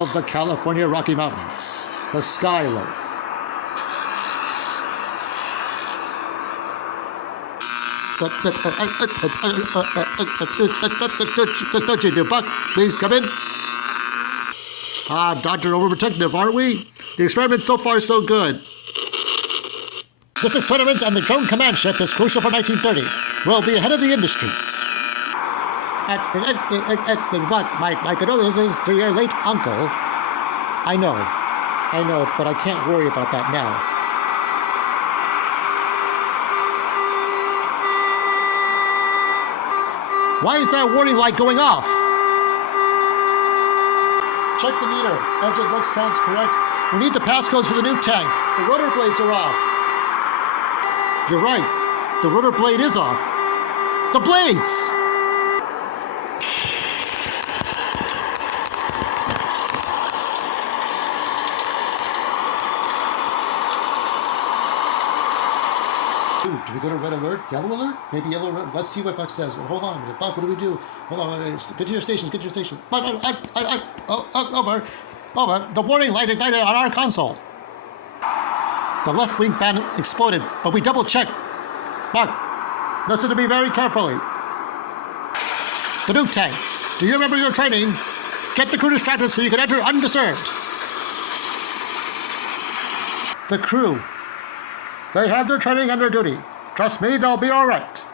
Of the California Rocky Mountains, the Sky Loaf. Don't you do, Buck? Please come in. Dr. Overprotective, aren't we? The experiment's so far so good. This experiment on the drone command ship is crucial for 1930. We'll be ahead of the industries. My condolences to your late uncle. I know, but I can't worry about that now. Why is that warning light going off? Check the meter. Engine looks sounds correct. We need the passcodes for the new tank. The rotor blades are off. You're right. The rotor blade is off. The blades! Ooh, do we go to red alert? Yellow alert? Maybe yellow alert. Let's see what Buck says. Well, hold on a minute. Buck, what do we do? Hold on. Get to your stations. Get to your station. Buck, over. The warning light ignited on our console. The left wing fan exploded, but we double checked. Buck, listen to me very carefully. The new tank. Do you remember your training? Get the crew distracted so you can enter undisturbed. The crew. They have their training and their duty. Trust me, they'll be all right.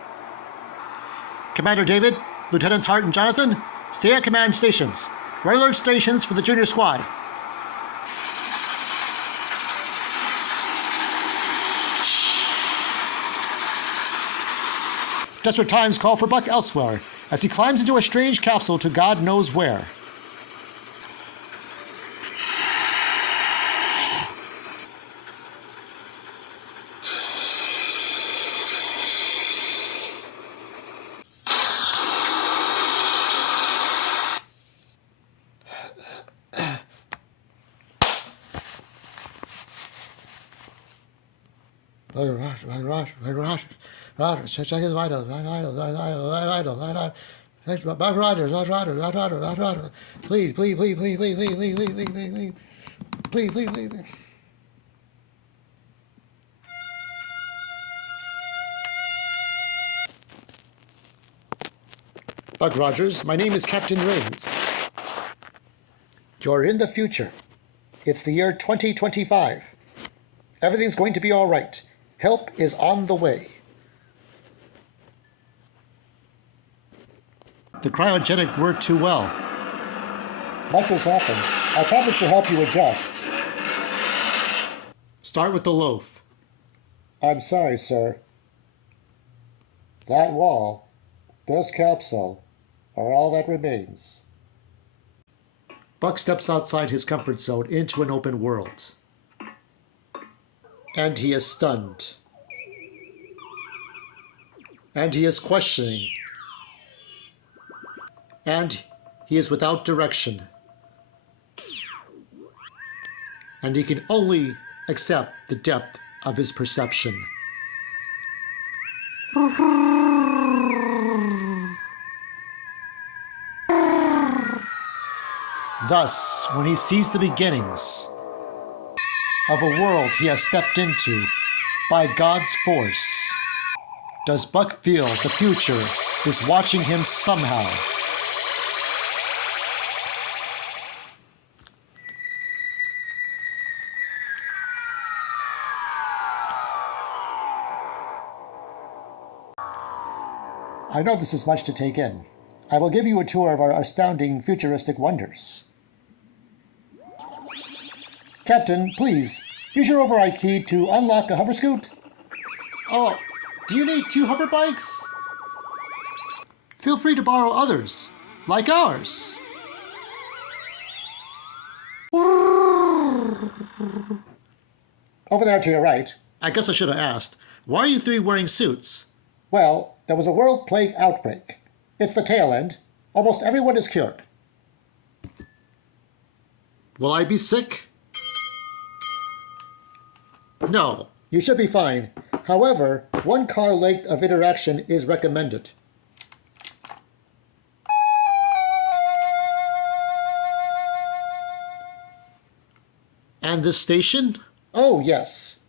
Commander David, Lieutenants Hart and Jonathan, stay at command stations. Red alert stations for the junior squad. Desperate times call for Buck elsewhere, as he climbs into a strange capsule to God knows where. Roger. Please. Buck Rogers, my name is Captain Rains. You're in the future. It's the year 2025. Everything's going to be all right. Help is on the way. The cryogenic worked too well. Much has happened. I promise to help you adjust. Start with the loaf. I'm sorry, sir. That wall, this capsule, are all that remains. Buck steps outside his comfort zone into an open world. And he is stunned. And he is questioning. And he is without direction. And he can only accept the depth of his perception. Thus, when he sees the beginnings of a world he has stepped into by God's force, does Buck feel the future is watching him somehow? I know this is much to take in. I will give you a tour of our astounding futuristic wonders. Captain, please, use your override key to unlock a hoverscoot. Oh, do you need 2 hover bikes? Feel free to borrow others, like ours. Over there to your right. I guess I should have asked, why are you 3 wearing suits? Well, there was a world plague outbreak. It's the tail end. Almost everyone is cured. Will I be sick? No, you should be fine. However, 1 car length of interaction is recommended. And this station? Oh, yes.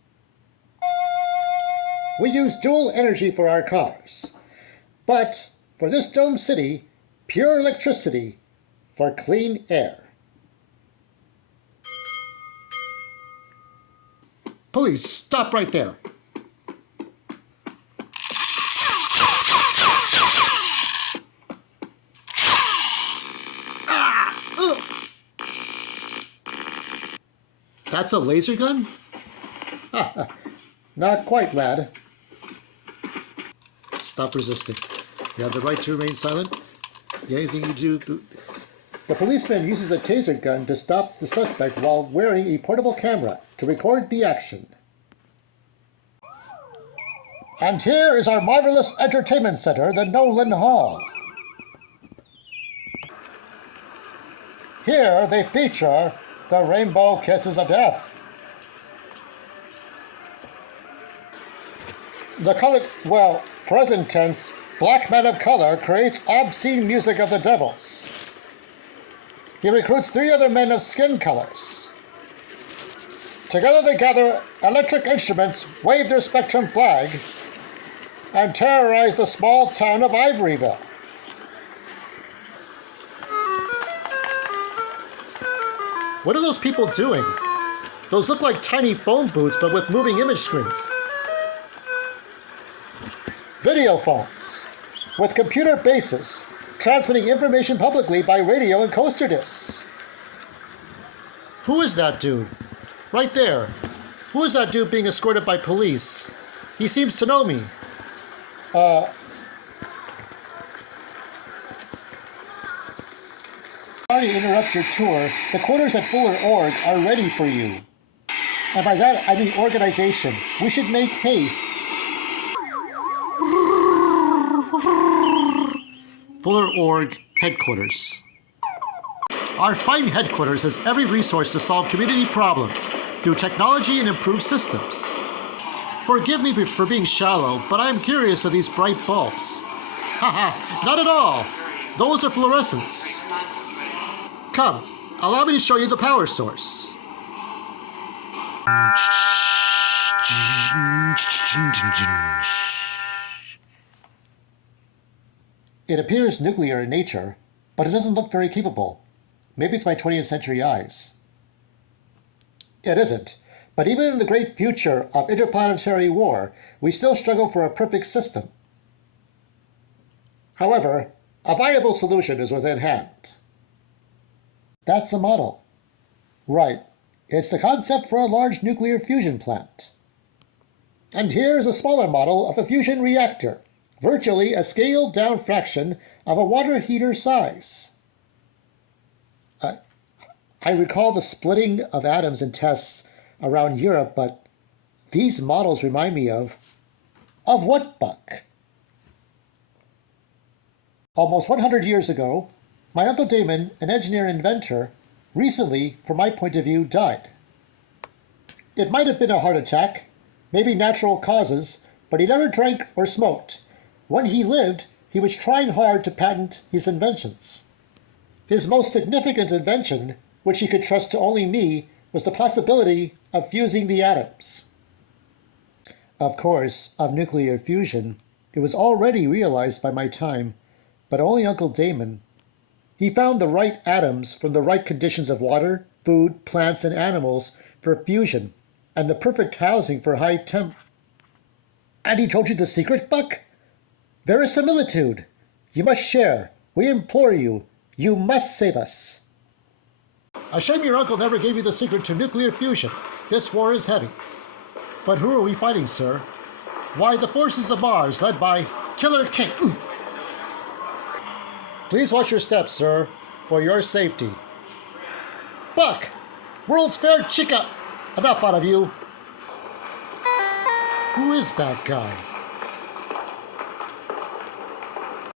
We use dual energy for our cars. But for this dome city, pure electricity for clean air. Please stop right there. That's a laser gun? Not quite, lad. Stop resisting. You have the right to remain silent. Anything you do... The policeman uses a taser gun to stop the suspect while wearing a portable camera to record the action. And here is our marvelous entertainment center, the Nolan Hall. Here they feature the Rainbow Kisses of Death. The color, well, present tense, black man of color creates obscene music of the devils. He recruits 3 other men of skin colors. Together they gather electric instruments, wave their spectrum flag, and terrorize the small town of Ivoryville. What are those people doing? Those look like tiny phone booths, but with moving image screens. Video phones, with computer bases, transmitting information publicly by radio and coaster discs. Who is that dude? Right there. Who is that dude being escorted by police? He seems to know me. Sorry to interrupt your tour. The quarters at Fuller Org are ready for you. And by that, I mean organization. We should make haste. Fuller Org headquarters. Our fine headquarters has every resource to solve community problems through technology and improved systems. Forgive me for being shallow, but I am curious of these bright bulbs. Haha, not at all. Those are fluorescents. Come, allow me to show you the power source. It appears nuclear in nature, but it doesn't look very capable. Maybe it's my 20th century eyes. It isn't, but even in the great future of interplanetary war, we still struggle for a perfect system. However, a viable solution is within hand. That's a model. Right, it's the concept for a large nuclear fusion plant. And here's a smaller model of a fusion reactor, virtually a scaled-down fraction of a water heater size. I recall the splitting of atoms in tests around Europe, but these models remind me of what, Buck? Almost 100 years ago, my Uncle Damon, an engineer and inventor, recently, from my point of view, died. It might have been a heart attack, maybe natural causes, but he never drank or smoked. When he lived, he was trying hard to patent his inventions. His most significant invention, which he could trust to only me, was the possibility of fusing the atoms. Of course, of nuclear fusion, it was already realized by my time, but only Uncle Damon. He found the right atoms from the right conditions of water, food, plants, and animals for fusion, and the perfect housing for high temp. And he told you the secret, Buck? Verisimilitude. You must share. We implore you. You must save us. A shame your uncle never gave you the secret to nuclear fusion. This war is heavy. But who are we fighting, sir? Why, the forces of Mars, led by Killer King. Ooh. Please watch your steps, sir, for your safety. Buck! World's Fair Chica! Enough out of you. Who is that guy?